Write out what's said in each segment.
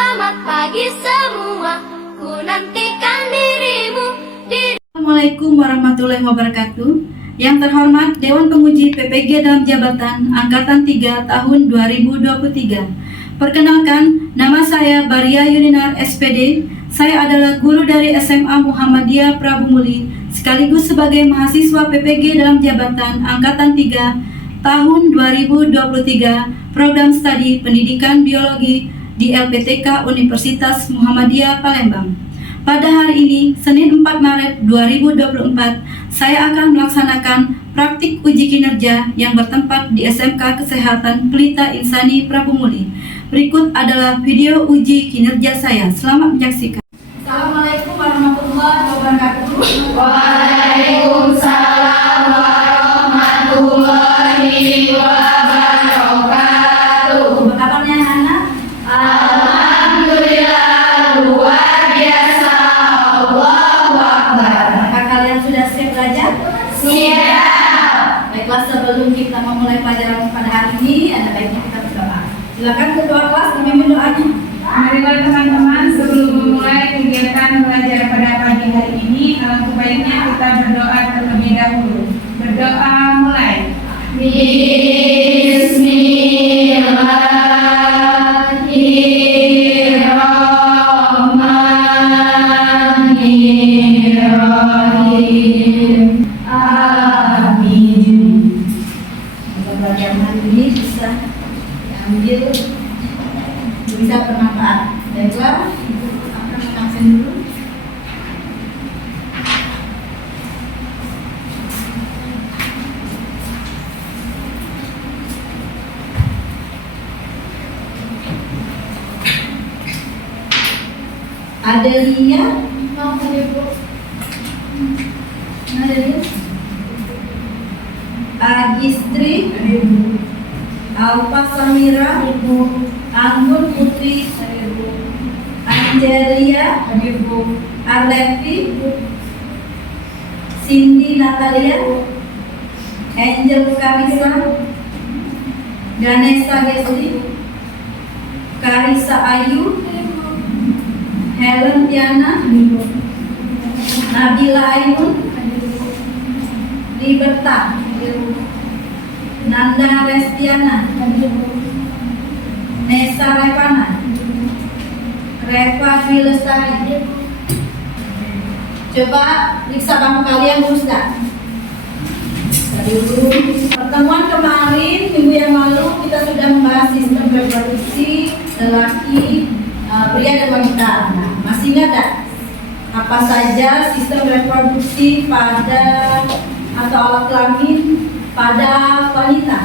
Selamat pagi semua, ku nantikan dirimu di... Assalamualaikum warahmatullahi wabarakatuh. Yang terhormat Dewan Penguji PPG dalam jabatan Angkatan 3 tahun 2023. Perkenalkan, nama saya Baria Yulinar SPD. Saya adalah guru dari SMA Muhammadiyah Prabu Muli, sekaligus sebagai mahasiswa PPG dalam jabatan Angkatan 3 tahun 2023, program studi Pendidikan Biologi di LPTK Universitas Muhammadiyah Palembang. Pada hari ini, Senin 4 Maret 2024, saya akan melaksanakan praktik uji kinerja yang bertempat di SMK Kesehatan Pelita Insani Prabu Muli. Berikut adalah video uji kinerja saya. Selamat menyaksikan. Assalamualaikum warahmatullahi wabarakatuh. Waalaikumsalam warahmatullahi wabarakatuh. Apa kabarnya anak-anak? Alhamdulillah, luar biasa. Allahu Akbar. Apakah kalian sudah siap belajar? Siap. Baiklah, sebelum kita memulai pelajaran pada hari ini, ada baiknya kita berdoa. Silakan ketua kelas memimpin doanya. Marilah teman-teman, sebelum memulai kegiatan belajar pada pagi hari ini, alangkah baiknya kita berdoa terlebih dahulu. Berdoa mulai. Bismillahirrahmanirrahim. Amin. Semoga belajar hari ini bisa diambil, bisa bermanfaat. Baiklah, Ibu akan mengaksen dulu. Adelia, Adelia, Agistri, Alfa Samira, Anggun Putri, Angelia, Arlevi, Cindy Natalia, Angel Karisa, Ganesha Gesli, Karisa Ayu, Helen Tiana, Nabila Ainun, Liberta, Nanda Restiana, Nesa Revana, Reva Dwi Lestari. Coba periksa bangku kalian dulu sudah. Pertemuan kemarin minggu yang lalu kita sudah membahas sistem reproduksi lelaki, pria dan wanita. Nah, masih ingat tak apa saja sistem reproduksi pada atau alat kelamin pada wanita?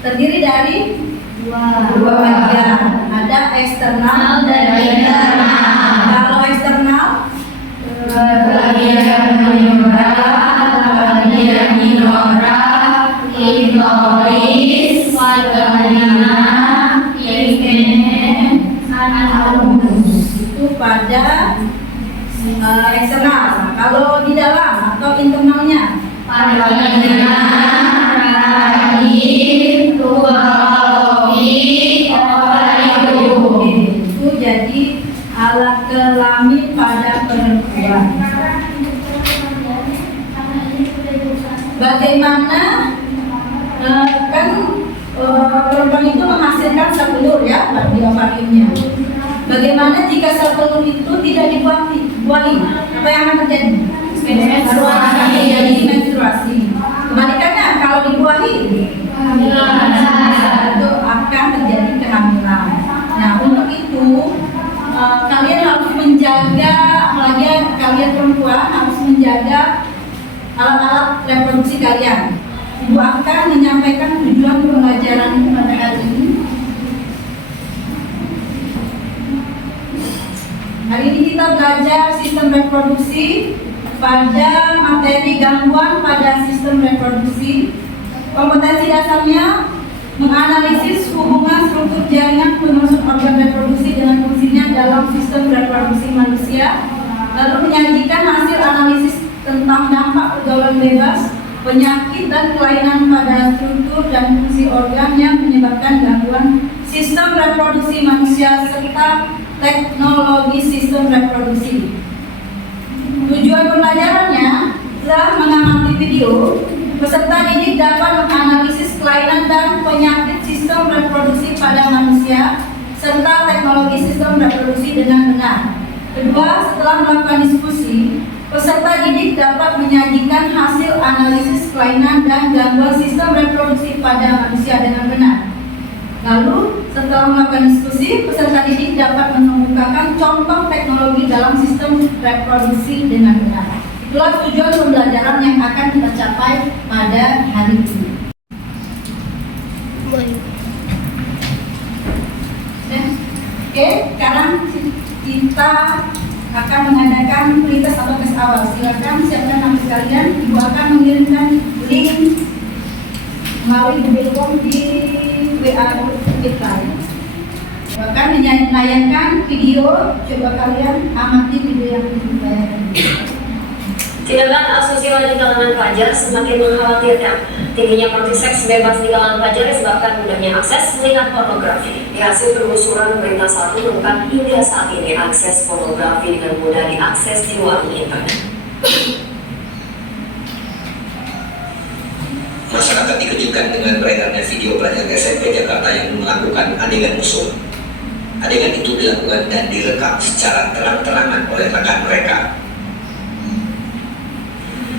Terdiri dari dua bagian. Ada eksternal dan internal. Kalau eksternal, Bagian minora, bagian minora, clitoris, vagina, anus. Itu pada eksternal. Kalau di dalam atau internalnya, vagina, rahim, tubuh, ovarium. itu jadi alat kelamin pada perempuan. Bagaimana kan perempuan itu menghasilkan sel telur ya di ovariumnya. Bagaimana jika sel telur itu tidak dibuahi? Apa yang akan terjadi? Menstruasi. Jadi menstruasi. Kebalikannya kalau dibuahi, itu akan terjadi kehamilan. Nah, untuk itu kalian harus menjaga, apalagi kalian perempuan harus menjaga alat-alat reproduksi kalian. Ibu akan menyampaikan tujuan pembelajaran pada hari ini. Hari ini kita belajar sistem reproduksi pada materi gangguan pada sistem reproduksi. Kompetensi dasarnya menganalisis hubungan struktur jaringan penyusun organ reproduksi dengan fungsinya dalam sistem reproduksi manusia, lalu menyajikan hasil analisis tentang dampak pergaulan bebas, penyakit dan kelainan pada struktur dan fungsi organ yang menyebabkan gangguan sistem reproduksi manusia serta teknologi sistem reproduksi. Tujuan pembelajarannya adalah mengamati video. Peserta didik dapat menganalisis kelainan dan penyakit sistem reproduksi pada manusia serta teknologi sistem reproduksi dengan benar. Kedua, setelah melakukan diskusi, peserta didik dapat menyajikan hasil analisis kelainan dan gangguan sistem reproduksi pada manusia dengan benar. Lalu, setelah melakukan diskusi, peserta didik dapat mengemukakan contoh teknologi dalam sistem reproduksi dengan benar. Itulah tujuan pembelajaran yang akan kita capai pada hari ini. Oke, sekarang kita akan mengadakan prioritas atau tes awal. Silakan siapkan nama sekalian. Ibu akan mengirimkan link melalui Google Form di WA kita. Ibu akan menayangkan video. Coba kalian amati video yang ditayangkan. Tindakan asusila di kalangan pelajar semakin mengkhawatirkan. Tingginya praktik seks bebas di kalangan pelajar disebabkan mudahnya akses melihat pornografi. Di hasil penelusuran, pemerintah saat menemukan hingga saat ini akses pornografi dengan mudah diakses di ruang internet. Masyarakat dikejutkan dengan beredarnya video pelajar SMP Jakarta yang melakukan adegan musuh. Adegan itu dilakukan dan direkam secara terang-terangan oleh rekan mereka.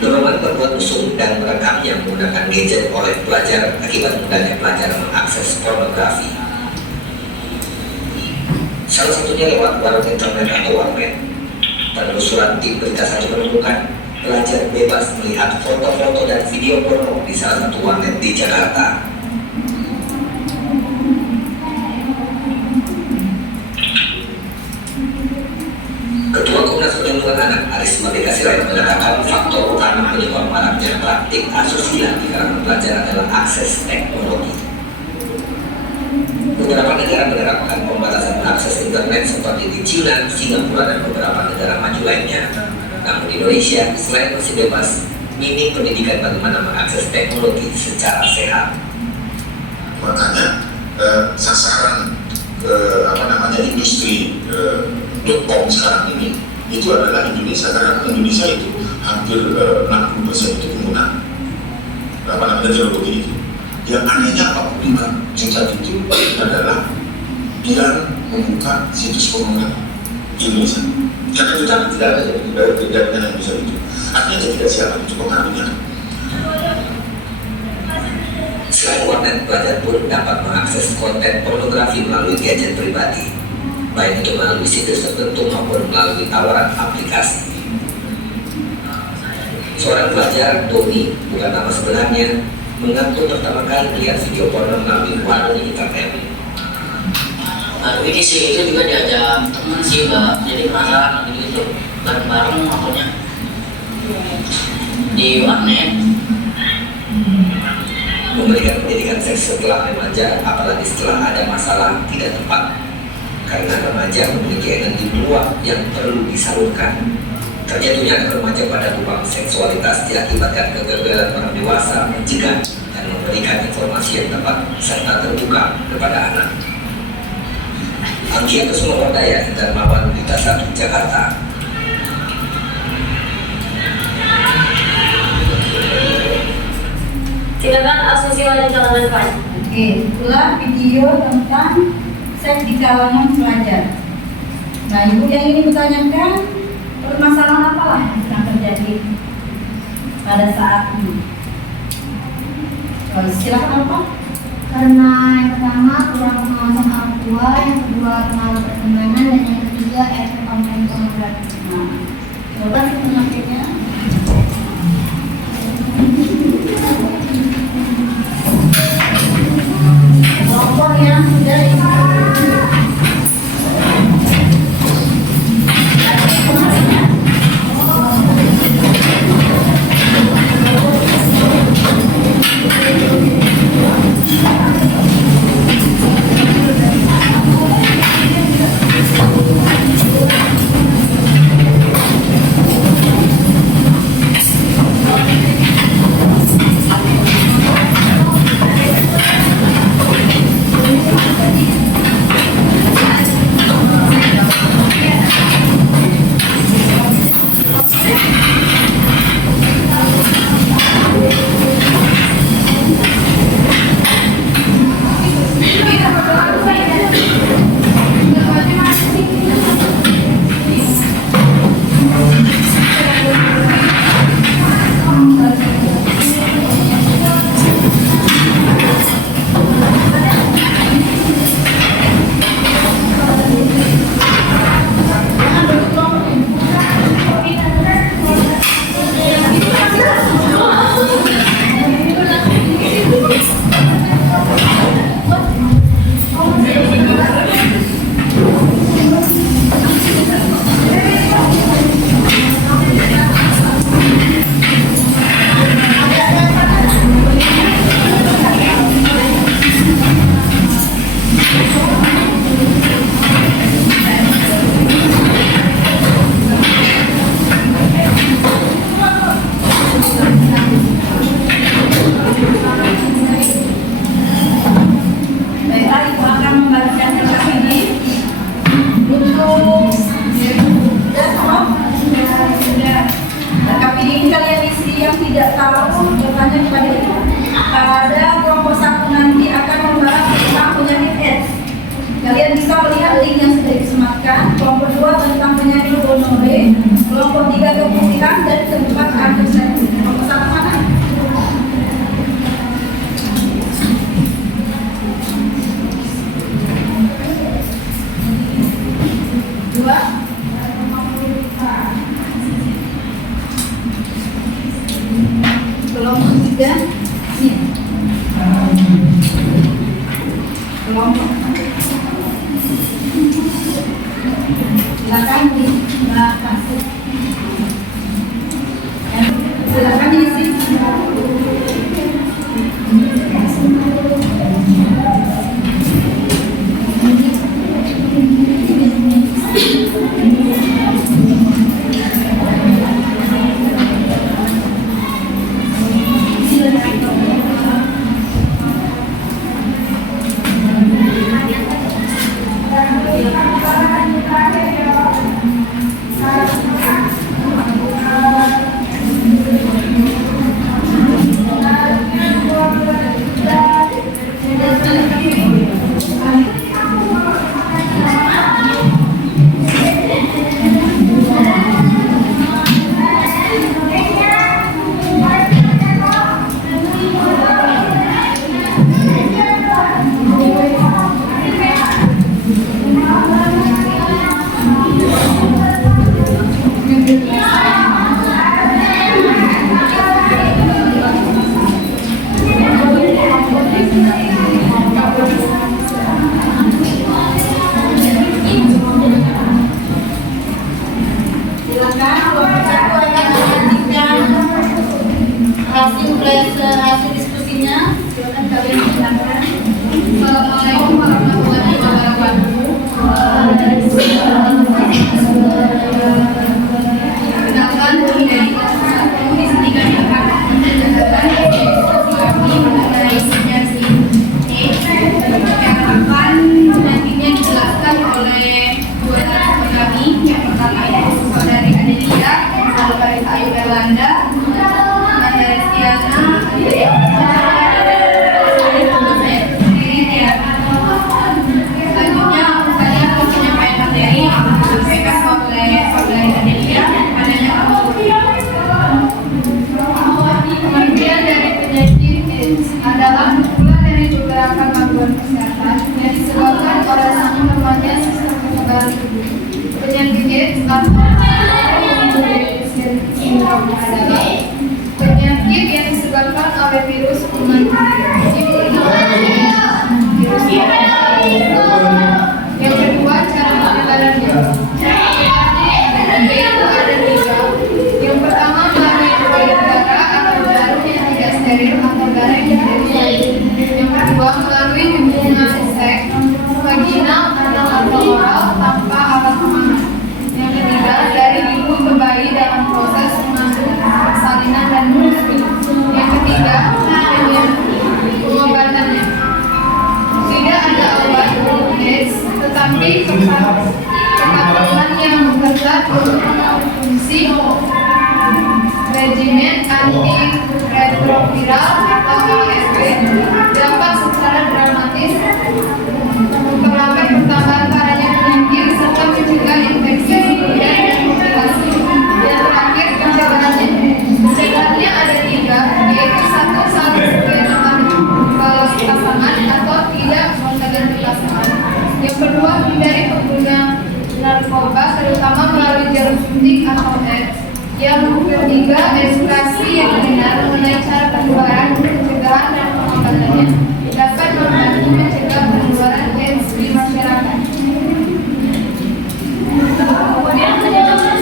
Dorongan berbuat mesum dan merekamnya menggunakan gadget oleh pelajar akibat mudahnya pelajar mengakses pornografi. Salah satunya lewat warung internet atau warnet. Penelusuran tim berita satu menemukan pelajar bebas melihat foto-foto dan video porno di salah satu warnet di Jakarta. Ketua Komnas Perlindungan Anak Aris Merdeka Sirait mengatakan faktor utama penyebab maraknya praktik asusila di kalangan pelajar adalah akses teknologi. Beberapa negara menerapkan pembatasan akses internet seperti di China, Singapura, dan beberapa negara maju lainnya. Namun di Indonesia, selain masih bebas, minim pendidikan bagaimana mengakses teknologi secara sehat. Makanya sasaran industri .com sekarang ini itu adalah Indonesia, karena Indonesia itu hampir 60% itu pengguna teknologi itu. Yang anehnya 45 juta itu adalah yang membuka situs pornografi di Indonesia. Karena itu kan tidak ada dari Indonesia itu. Artinya dia tidak siap itu pengaruhnya. Selain warnet, pelajar pun dapat mengakses konten pornografi melalui gadget pribadi, baik itu melalui situs tertentu maupun melalui tawaran aplikasi. Seorang pelajar, Tony, bukan nama sebenarnya, mengaku pertama kali melihat video porno melalui warung internet. Ini sih itu juga diajak teman sih Mbak, jadi penasaran gitu bareng-bareng maksudnya di warnet. Memberikan pendidikan seks setelah remaja, apalagi setelah ada masalah, tidak tepat. Karena remaja memiliki energi meluap yang perlu disalurkan. Terjatuhnya remaja pada lubang seksualitas diakibatkan kegagalan orang dewasa mencegah dan memberikan informasi yang tepat serta terbuka kepada anak. Anggia Kusumawardaya, Darmawan, Berita 1, Jakarta. Tindakan asusila di kalangan pelajar. Oke, itulah video tentang seks di kalangan pelajar. Nah, ibu yang ini bertanyakan permasalahan apalah yang terjadi pada saat ini. Silakan apa? Karena yang pertama kurang pengawasan orang tua, yang kedua pengaruh perkembangan, dan yang ketiga efek konten pornografi. Nah, coba penyakitnya. Kelompok yang sudah akan membagikan LKPD untuk LKPD ini kalian isi yang tidak tahu bertanya kepada ibu. Pada kelompok 1 nanti akan membahas tentang penyakit AIDS. Kalian bisa melihat link yang sudah disematkan. Kelompok 2 tentang penyakit gonore, kelompok 3 keputihan, dan keempat antiseptik. Kelompok 1 mana? Dua. Kelompok 3 sini. Kelompok silakan di belakang. Silakan diisi. Hasil diskusinya, silakan kalian silakan. Assalamualaikum warahmatullahi wabarakatuh. Kenalkan kami dari Komisi 3 yang akan menjelaskan kami mengenai penyakit AIDS yang akan nantinya dijelaskan oleh dua narasumber kami. Yang pertama yaitu saudari Adelia, saudari Ayu Erlanda, selanjutnya saya akan menyampaikan materi yang disampaikan oleh saudari Adelia. Pengertian dari penyakit AIDS adalah kumpulan dari beberapa gangguan kesehatan yang disebabkan oleh sangat lemahnya sistem kekebalan tubuh. Penyakit AIDS atau sindrom adalah penyakit yang disebabkan oleh virus kuman virus. Yang kedua, cara penyebarannya. Yaitu ada 3. Yang pertama, melalui darah atau jarum yang tidak steril atau darah yang tidak steril. Yang kedua, melalui hubungan seks vaginal atau oral tanpa alat pemanas. Yang ketiga, dari ibu ke bayi dalam proses mengandung persalinan dan menyusui. Yang ketiga, pengobatannya. Tidak ada obat untuk AIDS, tetapi kepatuhan yang beketat untuk fungsi regimen antiretroviral atau ARV dapat secara dramatis memperlambat pertambahan parahnya penyakit serta mencegah infeksi sekunder dan komplikasi. Yang terakhir, pencegahannya. Pencegahannya ada 3, yaitu 1. Saling berkenalan pasangan atau tidak menggunakan pasangan. Yang kedua, hindari pengguna narkoba terutama melalui jarum suntik atau AIDS. Yang ketiga, edukasi yang benar mengenai cara penularan, pencegahan dan pengobatannya dapat membantu mencegah penularan AIDS di masyarakat. Kemudian penjelasan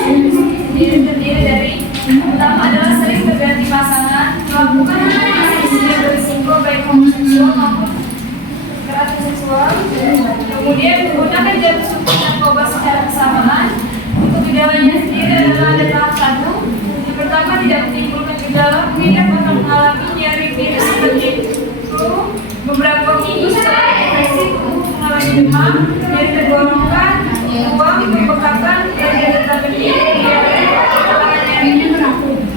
terdiri dari pertama adalah sering berganti pasangan, melakukan hubungan yang berisiko baik homoseksual maupun kekerasan seksual. Kemudian menggunakan jarum suntik narkoba secara bersamaan. Untuk gejalanya sendiri adalah ada tahap 1. Yang pertama, tidak menimbulkan gejala, tidak akan mengalami nyeri virus seperti flu beberapa minggu setelah infeksi tubuh demam, nyeri tenggorokan, uang, pembengkakan,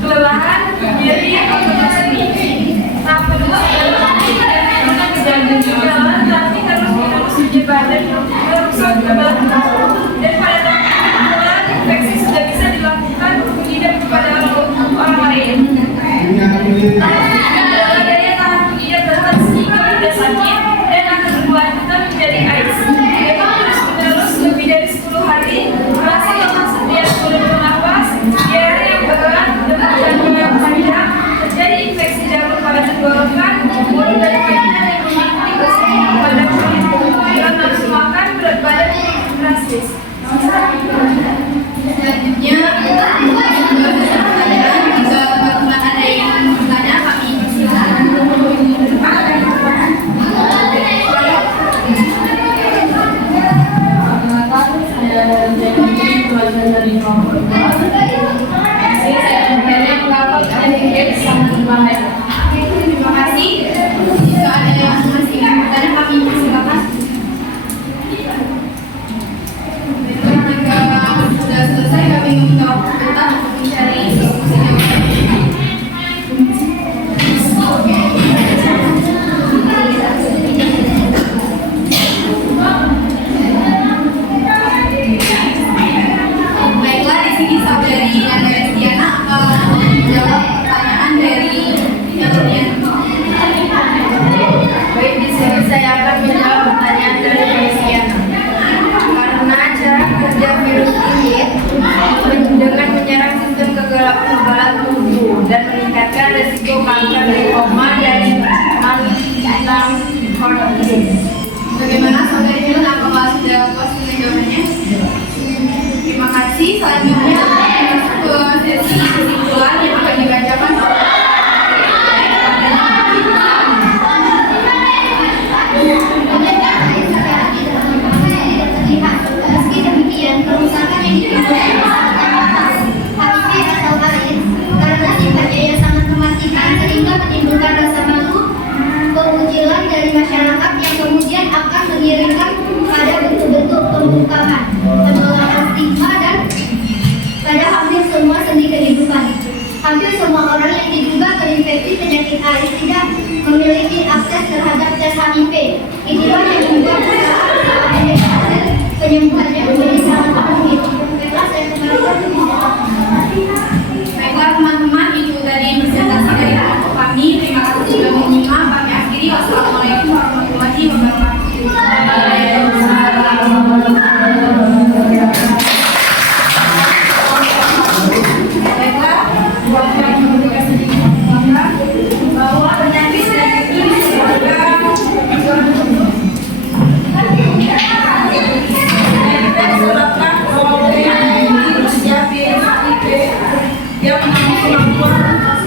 kelelahan, nyeri atau nyeri. Nah, jalan tapi harus uji badan, harus dan pada tahap infeksi sudah bisa dilakukan tidak kepada orang lain. Daya tahan tidak dapat sehingga tidak sakit dan akan berkelanjutan menjadi AIDS. Jika terus-menerus lebih dari 10 hari, rasa lemas setiap sulit bernafas, diare yang berat, demam dan yang panjang, terjadi infeksi jamur pada tenggorokan, mulut dan vagina yang mengikuti bersama pada kulit, bila nafsu makan, berat badan yang drastis. Selanjutnya, jika teman-teman ada yang bertanya, kami persilakan. Terima kasih. Jika ada yang masih ingin bertanya, kami persilakan. Jika sudah selesai, kami meminta waktu sebentar untuk mencari solusinya. Baiklah, di sini saudari Nanda Estiana akan menjawab pertanyaan dari Nanda. Baik, di sini saya akan menjawab pertanyaan dari Estiana. Karena cara kerja virus ini dengan menyerang sistem kekebalan tubuh dan meningkatkan resiko kanker limfoma dan malignant Hodgkin. Bagaimana saudari Milen, apakah sudah puas dengan jawabannya? Terima kasih. Selanjutnya masuk ke sesi kesimpulan yang akan dibacakan oleh Meski demikian, kerusakan yang ditimbulkan HIV atau AIDS karena sifatnya yang sangat mematikan sehingga menimbulkan rasa malu, pengucilan dari masyarakat yang kemudian akan mengiringkan pada bentuk-bentuk pembungkaman, penolakan stigma dan pada hampir semua sendi kehidupan. Hampir semua orang yang diduga terinfeksi penyakit AIDS tidak memiliki akses terhadap tes HIV. Inilah yang membuat hasil penyembuhannya menjadi sangat rumit. Baiklah, saya kembalikan ke Baiklah teman-teman, itu tadi presentasi dari kelompok kami. Terima kasih sudah menyimak. Kami akhiri. Wassalamualaikum warahmatullahi wabarakatuh. Baiklah, buat yang memberikan sedikit bahwa penyakit ini disebabkan virus yang menangkap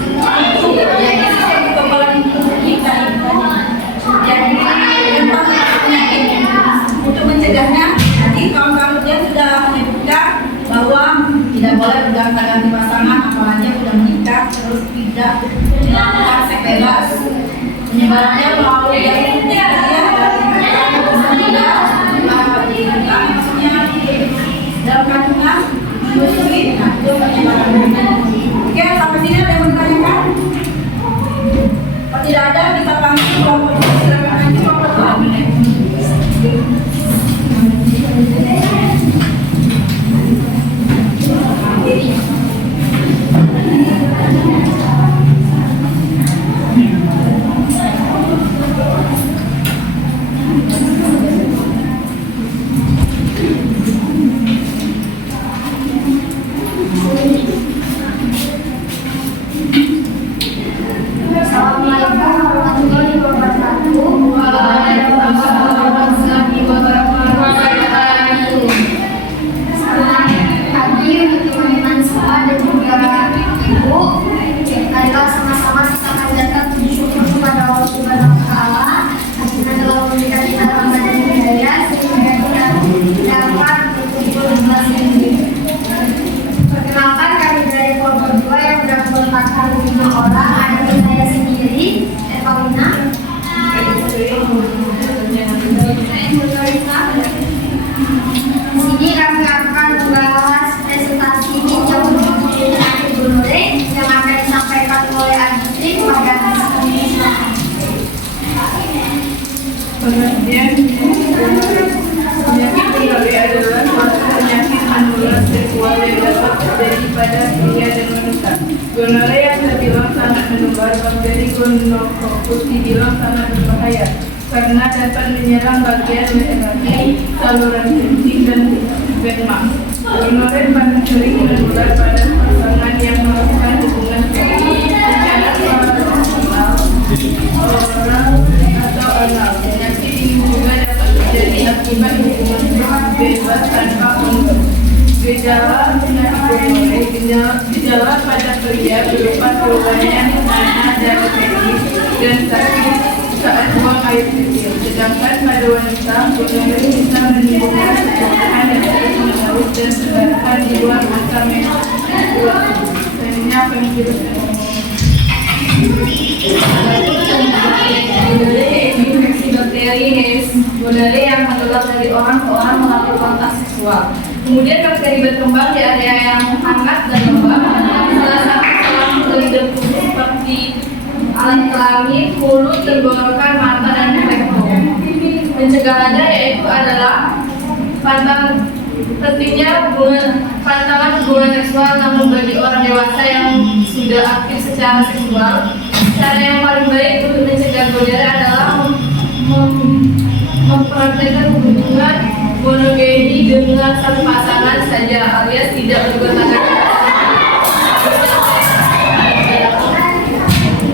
jadi sistem kekebalan tubuh kita jadi penyakit untuk mencegahnya. Nanti kawan-kawan sudah menyebutkan bahwa tidak boleh berganti pasangan, apalagi sudah menikah terus tidak melakukan seks bebas. Penyebarannya melalui yang penting dalam kandungan menyusui atau penyebaran. Oke, sampai sini ada yang bertanyakan? Kalau tidak ada, kita panggil kelompok. Silakan lanjut kelompok. Assalamualaikum warahmatullahi wabarakatuh. gonococus dibilang sangat berbahaya karena dapat menyerang bagian laki-laki, saluran kencing, dan sperma. Gonorrea paling sering menular pada pasangan yang melakukan hubungan seks secara tradisional, oral atau anal. Penyakit ini juga dapat terjadi akibat hubungan seks bebas tanpa kondom. Gejala pada pria berupa keluarnya nanah dari penis dan sakit saat buang air kecil. Sedangkan pada wanita, gonorrea bisa menimbulkan kebutuhan yang terus-menerus dan sebarkan di luar masa menstruasi. Selanjutnya apa yang kita infeksi bakteri Herpes gonorrhea yang menular dari orang ke orang melalui kontak seksual. Kemudian bakteri berkembang di area yang hangat dan lembab. Salah satu sel tubuh seperti alat kelamin, mulut, tenggorokan, mata, dan rektum. Pencegahannya yaitu adalah pantangan hubungan seksual, namun bagi orang dewasa yang sudah aktif secara seksual, cara yang paling baik untuk mencegah gonorrea adalah mempraktekkan hubungan monogami dengan satu pasangan saja, alias tidak bergonta-ganti.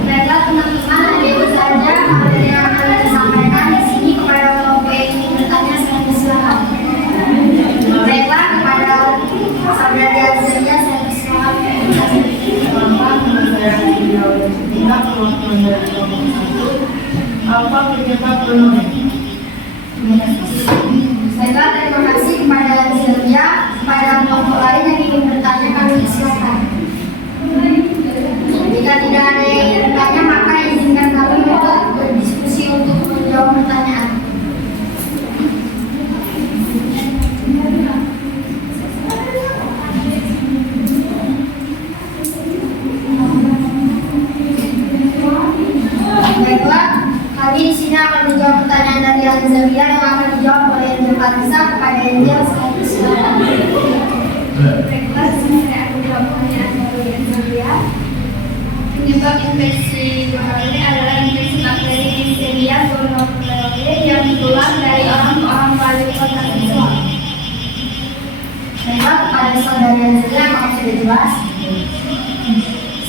Baiklah teman-teman, itu saja materi yang akan disampaikan di sini kepada kelompok yang ingin bertanya, saya persilakan. Baiklah, kepada saudari Azalia saya persilakan. Apa penyebab gonorrea? Baiklah, terima kasih kepada Azalia. Kepada kelompok lain yang ingin bertanya, kami persilakan. Jika tidak ada yang ingin bertanya, maka izinkan kami untuk berdiskusi untuk menjawab pertanyaan. Baiklah, kami di sini akan menjawab pertanyaan dari Azalia yang akan dijawab oleh Angel Farisa. Kepada Angel, saya persilakan. Baiklah, saya akan menjawab pertanyaan dari Azalia. Penyebab infeksi gonorrea adalah infeksi bakteri Neisseria gonorrhoeae yang menular dari orang ke orang melalui kontak seksual. Baiklah, kepada saudari Azalia, apakah sudah jelas?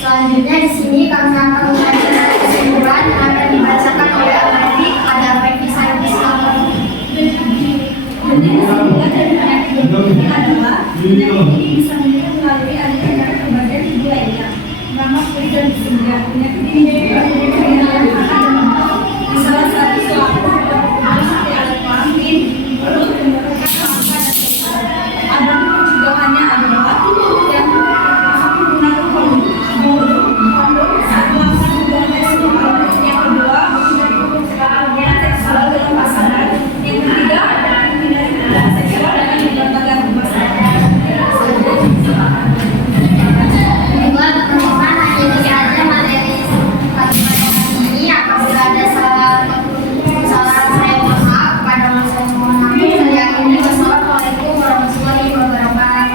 Selanjutnya di sini kami akan membacakan kesimpulan yang akan dibacakan oleh Alfred. Ada Alfred, saya persilakan. Jadi kesimpulan dari penyakit gonorrea adalah penyakit ini bisa menyerang melalui aliran ke bagian tubuh lainnya. Nama dan sehingga penyakit ini juga yang akan di salah satu suatu seperti alat kelamin, perut, tenggorokan, mata, dan seksual. Ada pencegahannya adalah yang menggunakan kondom saat melakukan hubungan seksual. Yang kedua, menggunakan hubungan seksual dengan pasangan. Yang ketiga, menghindari hubungan seksual dengan berbagai pasangan. Baiklah teman-teman, hanya itu saja materi pagi ini. Apabila ada kesalahan saya mohon maaf. Kepada saya mohon maaf. Saya akhiri. Wassalamualaikum warahmatullahi wabarakatuh.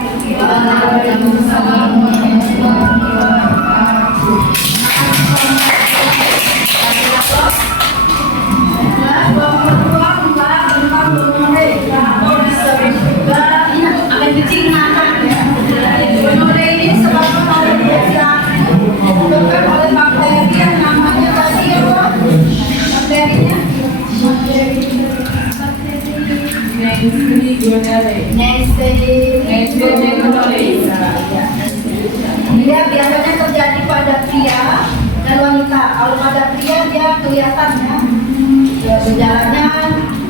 Gonorrea ini sebabkan oleh disebabkan oleh bakteri yang namanya tadi apa? Bakterinya? Neisseria gonorrhoeae. Dia biasanya terjadi pada pria dan wanita. Kalau pada pria dia kelihatannya gejalanya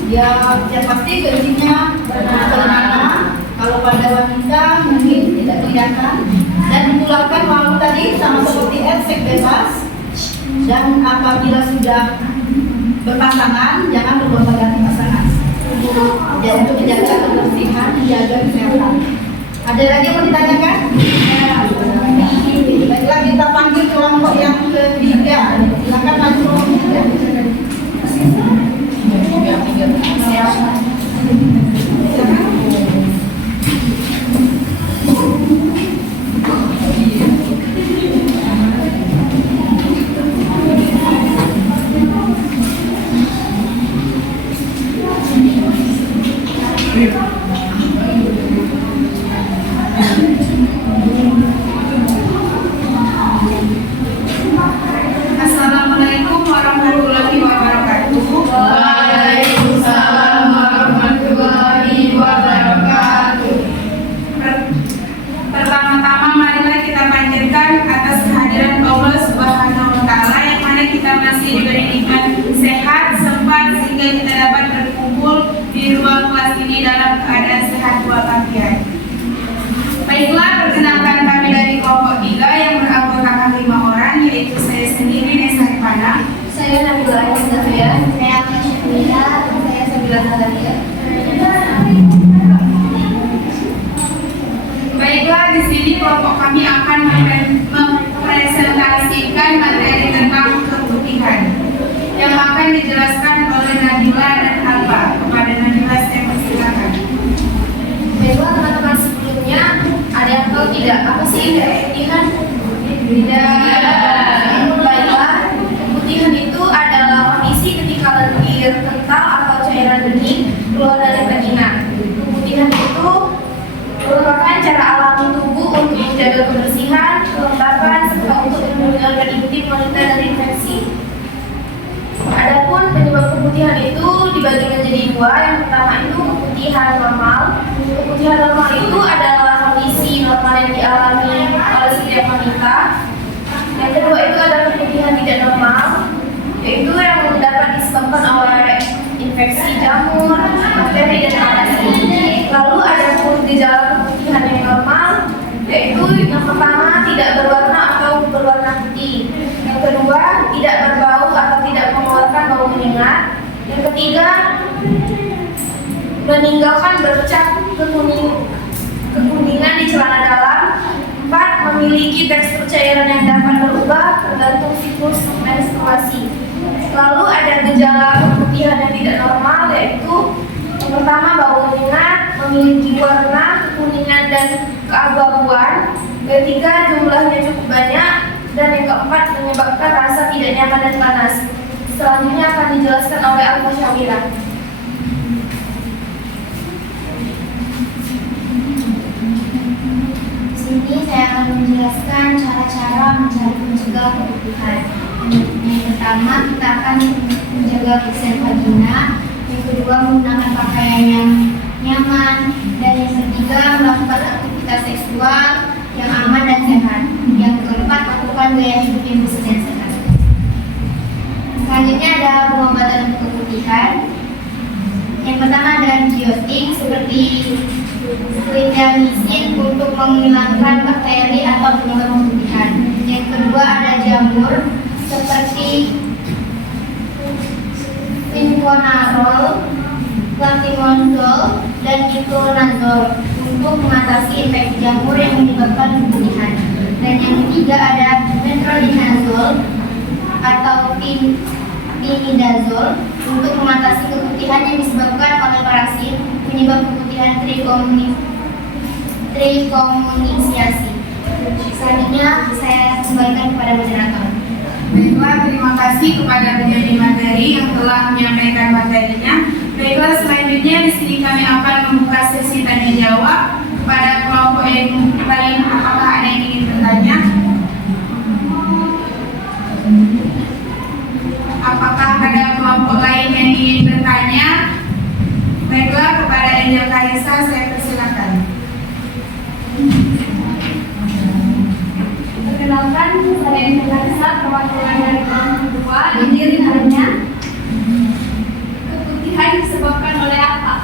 dia pasti kencingnya bernanah. Kalau pada wanita mungkin tidak kelihatan dan menularkan malu tadi sama seperti seks bebas. Dan apabila sudah berpasangan, jangan bergonta-ganti pasangan. Dan untuk menjaga kebersihan, menjaga kesehatan. Ada lagi yang mau ditanyakan? Baiklah, kita panggil kelompok yang ketiga. Silakan maju kelompok ketiga. Assalamualaikum warahmatullahi wabarakatuh. Waalaikumsalam warahmatullahi wabarakatuh. Pertama-tama marilah kita panjatkan atas kehadiran Allah Subhanahu wa taala yang mana kita masih diberi nikmat sehat sempat sehingga kita dapat berkumpul di ruang kelas ini dalam keadaan sehat walafiat. Baiklah, perkenalkan kami dari kelompok 3 yang beranggotakan 5 orang, yaitu saya sendiri Nesa Rifana, Saya Nabila Mustafa. Saya Akan Syafira, saya Sabila Haladia. baiklah di sini kelompok kami akan mempresentasikan materi tentang keputihan yang akan dijelaskan oleh Nabila dan Alfa. Kepada Nabila saya persilakan. Baiklah teman-teman, sebelumnya ada yang tahu tidak apa sih keputihan? Tidak. Baiklah, keputihan itu adalah kondisi ketika lendir, kental atau cairan bening keluar dari vagina. Keputihan itu merupakan cara alami tubuh untuk menjaga kebersihan, kelembapan, serta untuk melindungi organ intim wanita dari infeksi. Adapun penyebab keputihan itu dibagi menjadi 2. Yang pertama itu keputihan normal. Keputihan normal itu adalah kondisi normal yang dialami oleh setiap wanita. Yang kedua itu adalah keputihan tidak normal, yaitu yang dapat disebabkan oleh infeksi jamur, bakteri, dan alasi. Lalu ada gejala keputihan yang normal, yaitu yang pertama tidak berwarna atau berwarna putih. Yang kedua tidak berbau atau tidak mengeluarkan bau menyengat. Yang ketiga meninggalkan bercak kekuningan di celana dalam. 4. Memiliki tekstur cairan yang dapat berubah tergantung siklus menstruasi. Lalu ada gejala keputihan yang tidak normal, yaitu yang pertama bau menyengat, memiliki warna kekuningan dan keabu-abuan. Yang ketiga jumlahnya cukup banyak, dan yang keempat menyebabkan rasa tidak nyaman dan panas. Selanjutnya akan dijelaskan oleh Alfa Syawira. Di sini saya akan menjelaskan cara-cara mencegah keputihan. Yang pertama, kita akan menjaga kebersihan vagina. Yang kedua, menggunakan pakaian yang nyaman. Dan yang ketiga, melakukan aktivitas seksual yang aman dan sehat. Yang keempat, lakukan gaya hidup yang bersih dan sehat. Selanjutnya ada pengobatan untuk keputihan. Yang pertama ada antibiotik seperti clindamycin untuk menghilangkan bakteri atau penyebab keputihan. Yang kedua ada jamur seperti fluconazole, clotimazole, dan iconazole untuk mengatasi infeksi jamur yang menyebabkan keputihan. Dan yang ketiga ada metronidazole atau tinidazole untuk mengatasi keputihan yang disebabkan oleh parasit penyebab keputihan trichomoniasis. Selanjutnya saya kembalikan kepada moderator. Baiklah, terima kasih kepada penyanyi materi yang telah menyampaikan materinya. Baiklah, selanjutnya di sini kami akan membuka sesi tanya jawab kepada kelompok yang lain. Apakah ada yang ingin bertanya? Apakah ada kelompok lain yang ingin bertanya? Baiklah, kepada Angel Karisa saya persilakan. Perkenalkan, saya Angel Karisa, perwakilan dari kelompok 2. Ini ditanya, keputihan disebabkan oleh apa?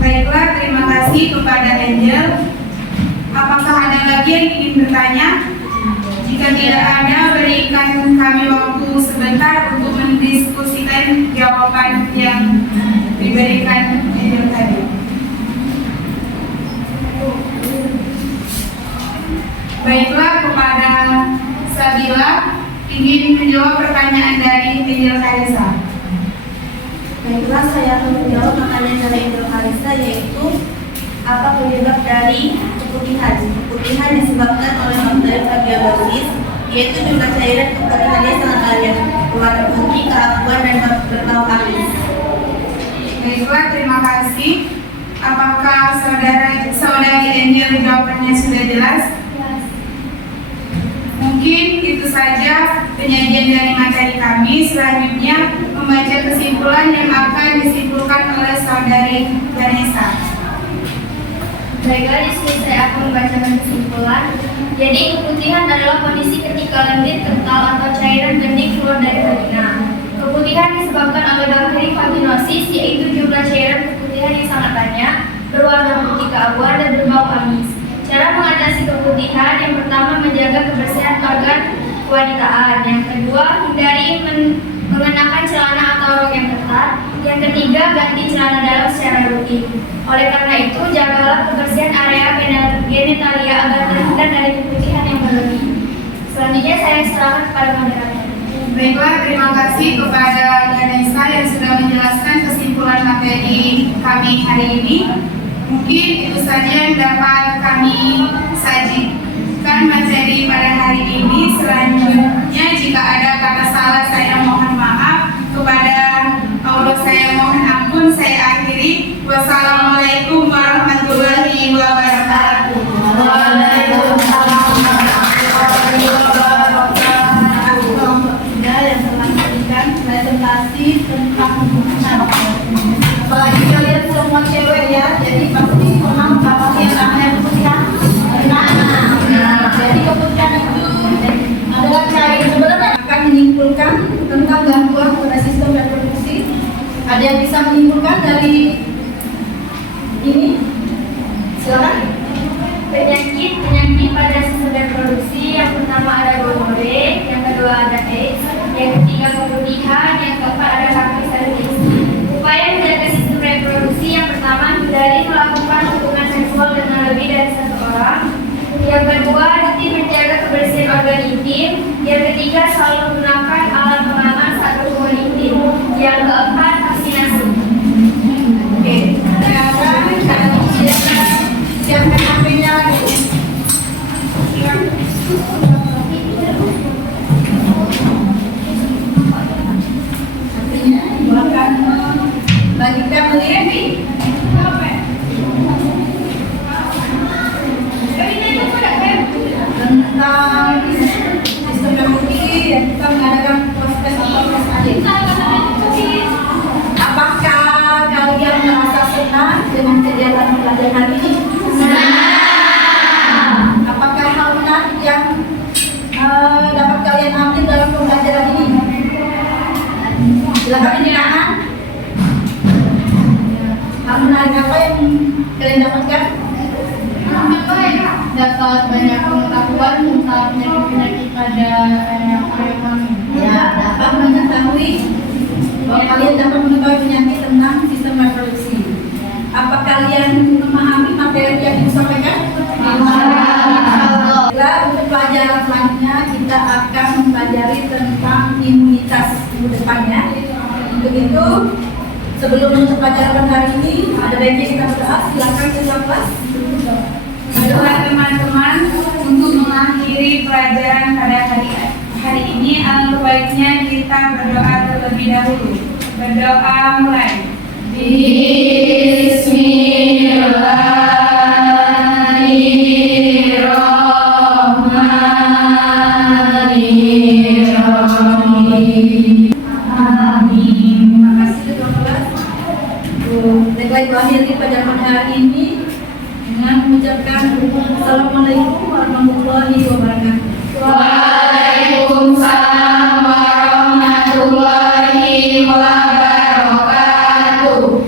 Baiklah, terima kasih kepada Angel. Apakah ada lagi yang ingin bertanya? Jika tidak ada, berikan kami waktu sebentar untuk mendiskusikan jawaban yang diberikan Angel tadi. Baiklah, kepada Sabila ingin menjawab pertanyaan dari Angel Karisa. Baiklah, saya akan menjawab pertanyaan dari Angel Karisa, yaitu apa penyebab dari keputihan? Keputihan disebabkan oleh bakteri Vagiosis, yaitu jumlah cairan keputihannya sangat banyak, berwarna putih, keabuan, dan berbau amis. Baiklah, terima kasih. Apakah saudari Angel jawabannya sudah jelas? Mungkin itu saja penyajian dari materi kami. Selanjutnya membaca kesimpulan yang akan disimpulkan oleh saudari Vanessa. Baiklah, di sini saya akan membacakan kesimpulan. Jadi, keputihan adalah kondisi ketika lendir, kental, atau cairan bening keluar dari vagina. Keputihan disebabkan oleh bakteri vaginosis, yaitu jumlah cairan keputihan yang sangat banyak, berwarna putih keabuan dan berbau amis. Cara mengatasi keputihan: yang pertama, menjaga kebersihan organ kewanitaan. Yang kedua, hindari mengenakan celana atau rok yang ketat. Yang ketiga, ganti celana dalam secara rutin. Oleh karena itu, jagalah kebersihan area genitalia agar terhindar dari keputihan yang berlebih. Selanjutnya saya serahkan kepada moderator. Baiklah, terima kasih kepada Vanessa yang sudah menjelaskan kesimpulan materi kami hari ini. Mungkin itu saja yang dapat kami sajikan materi pada hari ini. Selanjutnya, jika ada kata salah, saya mohon maaf. Kepada Allah saya mohon ampun. Saya akhiri. Wassalamualaikum warahmatullahi wabarakatuh. Waalaikumsalam warahmatullahi wabarakatuh. Yang telah memberikan presentasi tentang hubungan. Bagi kalian semua cewek ya, jadi pasti pernah mendapati yang namanya keputihan. Nah, jadi keputihan itu adalah cair sebenarnya akan menyimpulkan tentang gangguan pada sistem reproduksi. Ada yang bisa menyimpulkan dari ini? Silakan. Penyakit pada sistem reproduksi, yang pertama ada gonorrea, yang kedua ada AIDS, yang ketiga keputihan, yang keempat ada hepatitis. Upaya menjaga sistem reproduksi: yang pertama, hindari melakukan hubungan seksual dengan lebih dari satu orang. Yang kedua, rutin menjaga kebersihan organ intim. Yang ketiga, selalu menggunakan alat pengaman saat berhubungan intim. Yang keempat, vaksinasi. Oke, siapkan HP-nya lagi. Artinya akan bagikan lebih tentang sistem reproduksi dan kita mengadakan proses atau tes ADN. Apakah kalian merasa senang dengan kegiatan pembelajaran hari ini? Senang. Apakah hal menarik yang dapat kalian ambil dalam pembelajaran ini? Silakan menanyakan. Hal menarik apa yang kalian dapatkan? Dapat banyak pengetahuan tentang penyakit-penyakit pada ekonomi. Ya, dapat mengetahui bahwa kalian dapat mengetahui penyakit tentang sistem reproduksi. Apa kalian memahami materi yang disampaikan? Insyaallah. Untuk pelajaran selanjutnya kita akan mempelajari tentang imunitas minggu depannya. Untuk itu, sebelum menutup pelajaran hari ini, ada baiknya kita berdoa. Silakan ke kelas. Baiklah teman-teman, untuk mengakhiri pelajaran pada hari ini, alangkah baiknya kita berdoa terlebih dahulu. Berdoa mulai. Bismillahirrahmanirrahim. Amin. Terima kasih ketua kelas. Baiklah, itu akhiri pelajaran hari ini dengan mengucapkan Assalamualaikum warahmatullahi wabarakatuh. Waalaikumsalam warahmatullahi wabarakatuh.